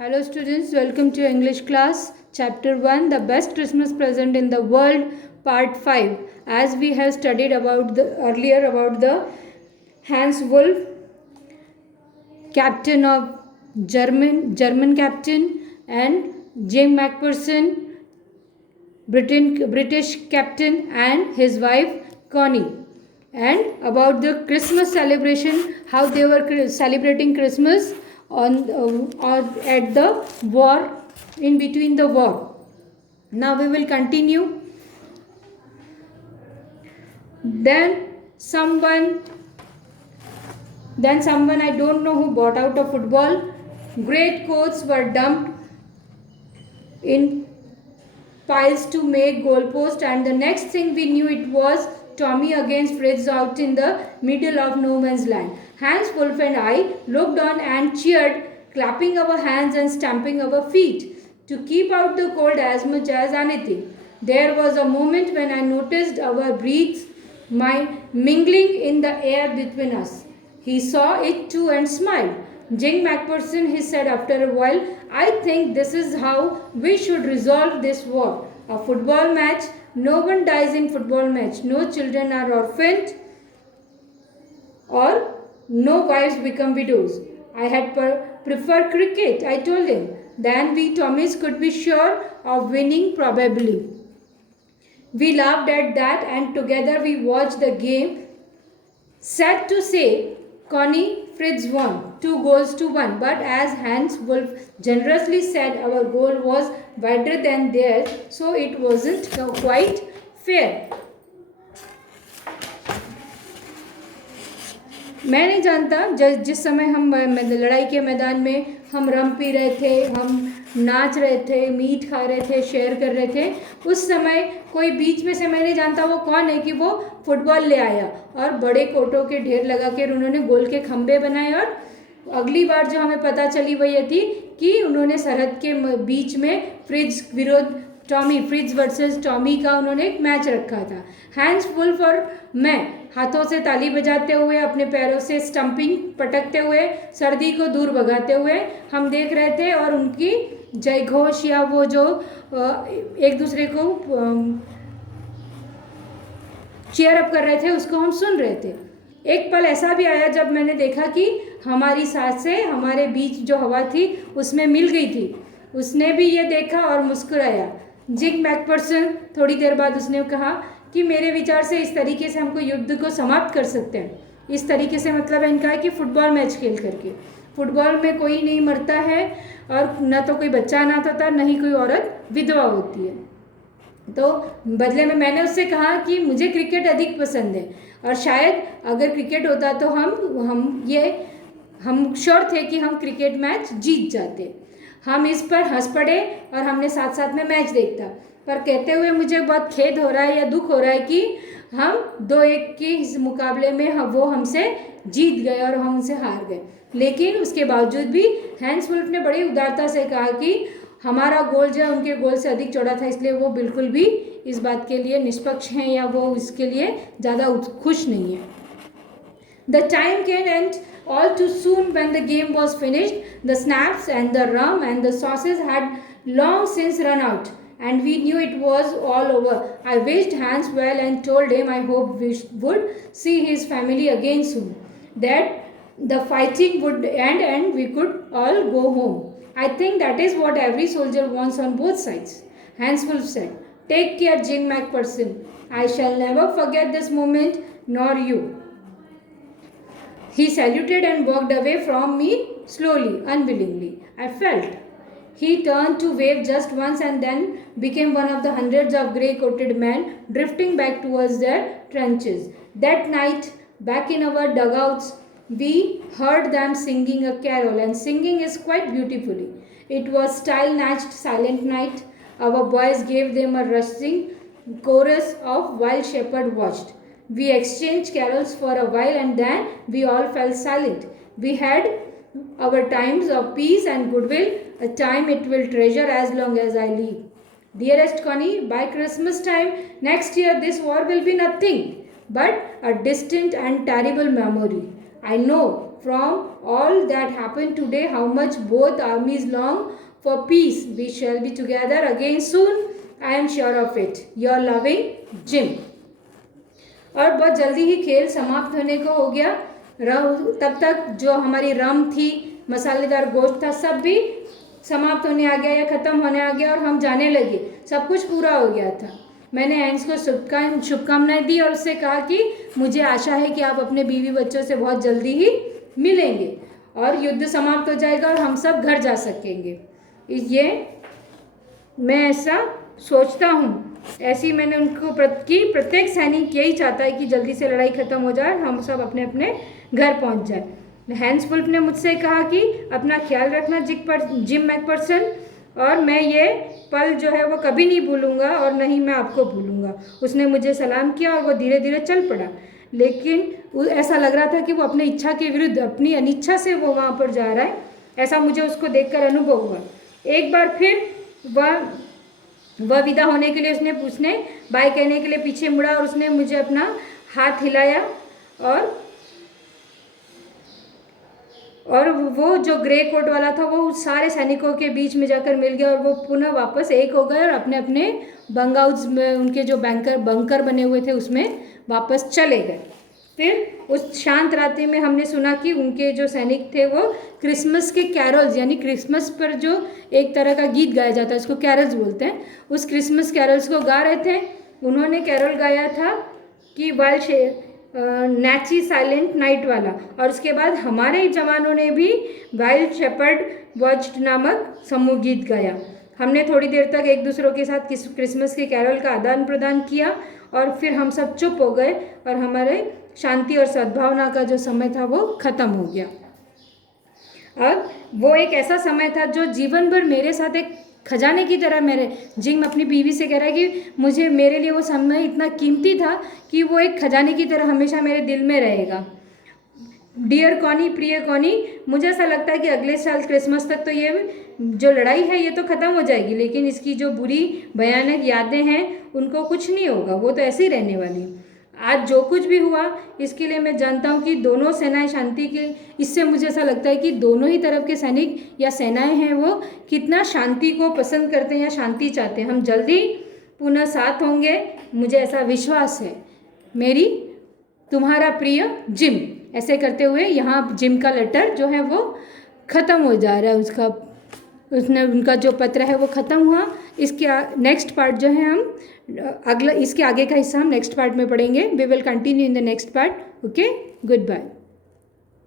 Hello students, welcome to English class, chapter 1, the best Christmas present in the world, part 5. As we have studied earlier about the Hans Wolf, captain of German captain, and Jim McPherson, British captain, and his wife Connie, and about the Christmas celebration, how they were celebrating Christmas or at the war, in between the war. Now we will continue. Then someone I don't know who bought out a football. Great coats were dumped in piles to make goalpost, and the next thing we knew, it was Tommy against Fritz out in the middle of no man's land. Hans Wolf and I looked on and cheered, clapping our hands and stamping our feet to keep out the cold as much as anything. There was a moment when I noticed our breaths mingling in the air between us. He saw it too and smiled. Jim McPherson, he said after a while, I think this is how we should resolve this war. A football match, no one dies in football match. No children are orphaned or no wives become widows. I had preferred cricket, I told him. Then we Tommies could be sure of winning probably. We laughed at that and together we watched the game. Sad to say, Connie Fritz won 2-1, but as Hans Wolf generously said, our goal was better than theirs, so it wasn't quite fair. मैं नहीं जानता जिस समय हम लड़ाई के मैदान में हम रम पी रहे थे, हम नाच रहे थे, मीट खा रहे थे, शेयर कर रहे थे, उस समय कोई बीच में से, मैं नहीं जानता वो कौन है, कि वो फुटबॉल ले आया और बड़े कोटों के ढेर लगा कर उन्होंने गोल के खंबे बनाए। और अगली बार जो हमें पता चली वो ये थी कि उन्होंने सरहद के बीच में फ्रिज विरोध टॉमी, फ्रिज वर्सेस टॉमी का उन्होंने एक मैच रखा था। हैंस वुल्फ और मैं हाथों से ताली बजाते हुए, अपने पैरों से स्टंपिंग पटकते हुए, सर्दी को दूर भगाते हुए हम देख रहे थे, और उनकी जय घोष या वो जो एक दूसरे को चीयर अप कर रहे थे उसको हम सुन रहे थे। एक पल ऐसा भी आया जब मैंने देखा कि हमारी सांसें हमारे बीच जो हवा थी उसमें मिल गई थी। उसने भी ये देखा और मुस्कुराया। जिम मैकफर्सन थोड़ी देर बाद उसने कहा कि मेरे विचार से इस तरीके से हमको युद्ध को समाप्त कर सकते हैं। इस तरीके से मतलब इनका है कि फुटबॉल मैच खेल करके। फुटबॉल में कोई नहीं मरता है और न तो कोई बच्चा अनाथ होता, न ही कोई औरत विधवा होती है। तो बदले में मैंने उससे कहा कि मुझे क्रिकेट अधिक पसंद है, और शायद अगर क्रिकेट होता तो हम श्योर थे कि हम क्रिकेट मैच जीत जाते। हम इस पर हंस पड़े और हमने साथ साथ में मैच देखता। पर कहते हुए मुझे बहुत खेद हो रहा है या दुख हो रहा है कि हम 2-1 के इस मुकाबले में वो हमसे जीत गए और हम उनसे हार गए। लेकिन उसके बावजूद भी हैंस वुल्फ ने बड़ी उदारता से कहा कि हमारा गोल जो है उनके गोल से अधिक चौड़ा था, इसलिए वो बिल्कुल भी इस बात के लिए निष्पक्ष हैं या वो इसके लिए ज़्यादा खुश नहीं है। The time came and all too soon when the game was finished. The snaps and the rum and the sauces had long since run out, and we knew it was all over. I wished Hans well and told him I hoped we would see his family again soon, that the fighting would end and we could all go home. I think that is what every soldier wants on both sides. Hans Wolf said. Take care, Jim McPherson. I shall never forget this moment, nor you. He saluted and walked away from me slowly, unwillingly. I felt. He turned to wave just once and then became one of the hundreds of grey-coated men drifting back towards their trenches. That night, back in our dugouts, we heard them singing a carol, and singing is quite beautifully. It was style-matched Silent Night. Our boys gave them a rushing chorus of While Shepherd Watched. We exchanged carols for a while and then we all fell silent. We had our times of peace and goodwill, a time it will treasure as long as I live. Dearest Connie, by Christmas time next year this war will be nothing but a distant and terrible memory. I know from all that happened today, how much both armies long for peace. We shall be together again soon. I am sure of it. Your loving Jim. और बहुत जल्दी ही खेल समाप्त होने को हो गया। तब तक जो हमारी रम थी, मसालेदार गोश्त था, सब भी समाप्त होने आ गया या ख़त्म होने आ गया और हम जाने लगे। सब कुछ पूरा हो गया था। मैंने हैंस को शुभकामनाएं दी और उससे कहा कि मुझे आशा है कि आप अपने बीवी बच्चों से बहुत जल्दी ही मिलेंगे और युद्ध समाप्त हो जाएगा और हम सब घर जा सकेंगे। ये मैं ऐसा सोचता हूँ। ऐसी मैंने उनको प्रत्येक सैनिक यही चाहता है कि जल्दी से लड़ाई ख़त्म हो जाए, हम सब अपने अपने घर पहुँच जाए। हैंस वुल्फ ने मुझसे कहा कि अपना ख्याल रखना जिम मैकफर्सन, और मैं ये पल जो है वो कभी नहीं भूलूंगा और नहीं मैं आपको भूलूंगा। उसने मुझे सलाम किया और वो धीरे धीरे चल पड़ा, लेकिन ऐसा लग रहा था कि वो अपनी इच्छा के विरुद्ध, अपनी अनिच्छा से वो वहाँ पर जा रहा है। ऐसा मुझे उसको देखकर अनुभव हुआ। एक बार फिर वह विदा होने के लिए उसने बाय कहने के लिए पीछे मुड़ा और उसने मुझे अपना हाथ हिलाया और वो जो ग्रे कोट वाला था वो सारे सैनिकों के बीच में जाकर मिल गया और वो पुनः वापस एक हो गए और अपने अपने बंग हाउस में, उनके जो बंकर बने हुए थे उसमें वापस चले गए। फिर उस शांत रात्रि में हमने सुना कि उनके जो सैनिक थे वो क्रिसमस के कैरोल्स, यानी क्रिसमस पर जो एक तरह का गीत गाया जाता है उसको कैरल्स बोलते हैं, उस क्रिसमस कैरल्स को गा रहे थे। उन्होंने कैरल गाया था कि नैची साइलेंट नाइट वाला, और उसके बाद हमारे जवानों ने भी वाइल्ड शेपर्ड वॉच्ड नामक समूह गीत गाया। हमने थोड़ी देर तक एक दूसरों के साथ क्रिसमस के कैरल का आदान प्रदान किया और फिर हम सब चुप हो गए और हमारे शांति और सद्भावना का जो समय था वो ख़त्म हो गया। और वो एक ऐसा समय था जो जीवन भर मेरे साथ एक खजाने की तरह जिम अपनी बीवी से कह रहा है कि मेरे लिए वो समय इतना कीमती था कि वो एक खजाने की तरह हमेशा मेरे दिल में रहेगा। डियर कॉनी, प्रिय कॉनी, मुझे ऐसा लगता है कि अगले साल क्रिसमस तक तो ये जो लड़ाई है ये तो ख़त्म हो जाएगी, लेकिन इसकी जो बुरी भयानक यादें हैं उनको कुछ नहीं होगा, वो तो ऐसे ही रहने वाली। आज जो कुछ भी हुआ इसके लिए मैं जानता हूँ कि दोनों सेनाएं शांति के, इससे मुझे ऐसा लगता है कि दोनों ही तरफ के सैनिक या सेनाएं हैं वो कितना शांति को पसंद करते हैं या शांति चाहते हैं। हम जल्दी पुनः साथ होंगे, मुझे ऐसा विश्वास है। मेरी तुम्हारा प्रिय जिम। ऐसे करते हुए यहाँ जिम का लेटर जो है वो ख़त्म हो जा रहा है, उनका जो पत्र है वो ख़त्म हुआ। इसके नेक्स्ट पार्ट जो है हम इसके आगे का हिस्सा हम नेक्स्ट पार्ट में पढ़ेंगे। We will continue in the next part. Okay, good bye.